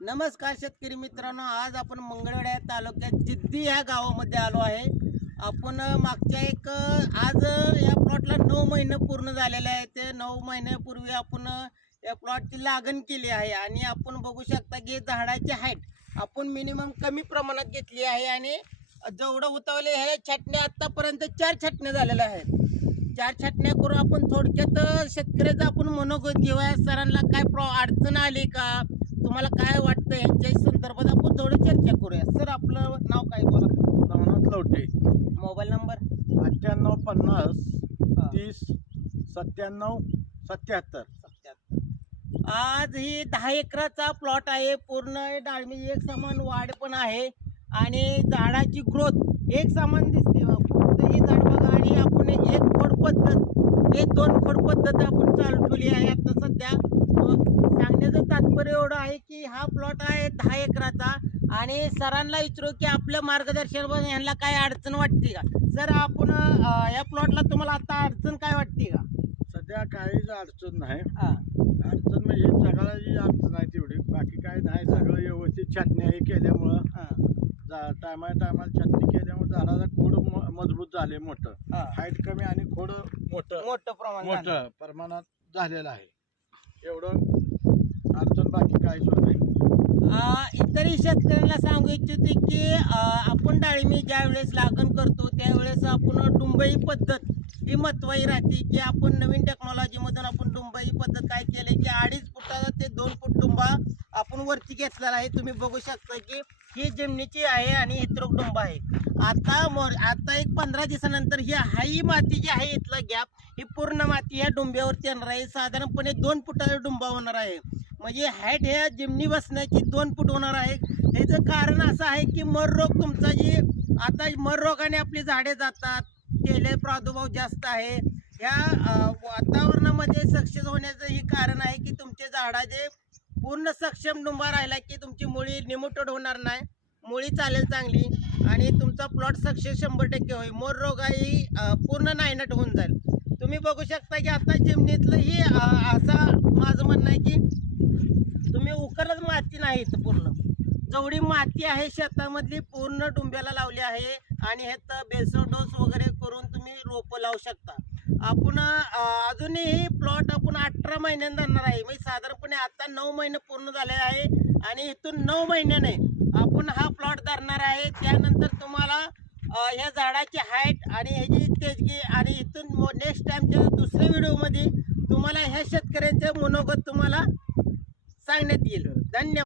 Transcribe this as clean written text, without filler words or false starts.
नमस्कार शेतकरी मित्रांनो, आज आपण मंगळवेढा तालुक्यात जिद्दी ह्या गावामध्ये आलो आहे। आपण मागच्या आज या प्लॉटला 9 महिने पूर्ण झालेले आहेत। ते 9 महिन्यापूर्वी आपण या प्लॉटची लागण केली आहे आणि आपण बघू शकता की झाडाची हाईट आपण मिनिमम कमी प्रमाणात घेतली आहे आणि जेवढं उतावले ह्या छाटण्या आतापर्यंत 4 छाटण्या झालेल्या आहेत। 4 छाटण्या करून आपण थोडक्यात शेतकऱ्याचं आपण मनोगत घेऊया। सरांना काय अडचण आली का, तुम्हाला काय वाटतं ह्यांच्या संदर्भात आपण थोडी चर्चा करूया। सर, आपलं नाव काय बोला? Navnath Lavate, mobile number 9850 30 97 77। आज ही 10 एकराचा प्लॉट आहे। पूर्ण डाळमी एक समान वाढ पण आहे आणि झाडाची ग्रोथ एक समान दिसते। कोणतंही झाड बघा आणि आपण एक खोड पद्धत, एक 2 खोड पद्धत आपण चालू ठेवली आहे आता सध्या। सांगण्याचं तात्पर्य एवढं आहे की हा प्लॉट आहे 10 एकराचा आणि सरांना विचारू की आपलं मार्गदर्शन ह्यांना काय अडचण वाटते का? सर, आपण या प्लॉटला तुम्हाला आता अडचण काय वाटते का? सध्या काहीच अडचण नाही। हा, अडचण म्हणजे सगळ्याची अडचण आहे तेवढी, बाकी काय नाही। सगळं व्यवस्थित छाटणी हे केल्यामुळं टायमाला छाटणी केल्यामुळे झाडाचा खोड मजबूत झाले, मोठं हाईट कमी आणि खोड मोठं प्रमाणात झालेलं आहे। एवढं अडचण बाकी काहीच होत नाही। इतरही शेतकऱ्यांना सांगू इच्छिते की आपण डाळिंबी ज्या वेळेस लागण करतो त्यावेळेस आपण डुंबई पद्धत ही महत्त्वाची राहते की आपण नवीन टेक्नॉलॉजीमधून आपण डुंबई पद्धत काय केले की 2.5 फुटाचा ते 2 फूट डुंबा आपण वरती घेतलेला आहे। तुम्ही बघू शकता की ही जमिनीची आहे आणि इतरोक डुंबा आहे। आता एक 15 दिवसानंतर ही माती जी आहे इथला गॅप ही पूर्ण माती या डुंब्यावरती येणार आहे। साधारणपणे 2 फुटाचा डुंबा होणार आहे। म्हणजे हाईट ह्या जिमनी बसण्याची 2 फूट होणार आहे। ह्याचं कारण असं आहे की मर रोग तुमचा जी आता मर रोगाने आपली झाडे जातात, तेले प्रादुर्भाव जास्त आहे। ह्या वातावरणामध्ये सक्सेस होण्याचं हे कारण आहे की तुमचे झाडाचे पूर्ण सक्षम डुंबा राहिला की तुमची मुळी निमोटोड होणार नाही, मुळी चालेल चांगली आणि तुमचा प्लॉट सक्सेस 100% होईल। मोर रोगाही पूर्ण नायनाट होऊन जाईल। तुम्ही बघू शकता की आता जिमनीतलं ही असं माझं म्हणणं आहे की तुम्ही उकरच माती नाही, इथं पूर्ण जेवढी माती आहे शेतामधली पूर्ण डुंब्याला लावली आहे आणि ह्यात बेसो डोस वगैरे करून तुम्ही रोपं लावू शकता। आपण अजूनही प्लॉट आपण 18 महिन्यांनी धरणार आहे। म्हणजे साधारणपणे आता 9 महिने पूर्ण झाले आहे आणि इथून 9 महिन्याने आपण हा प्लॉट धरणार आहे। त्यानंतर तुम्हाला ह्या झाडाची हाईट आणि ह्याची तेजगी आणि इथून नेक्स्ट टाइमच्या दुसऱ्या व्हिडिओमध्ये तुम्हाला ह्या शेतकऱ्यांचे मनोगत तुम्हाला सांगण्यात येईल। धन्यवाद।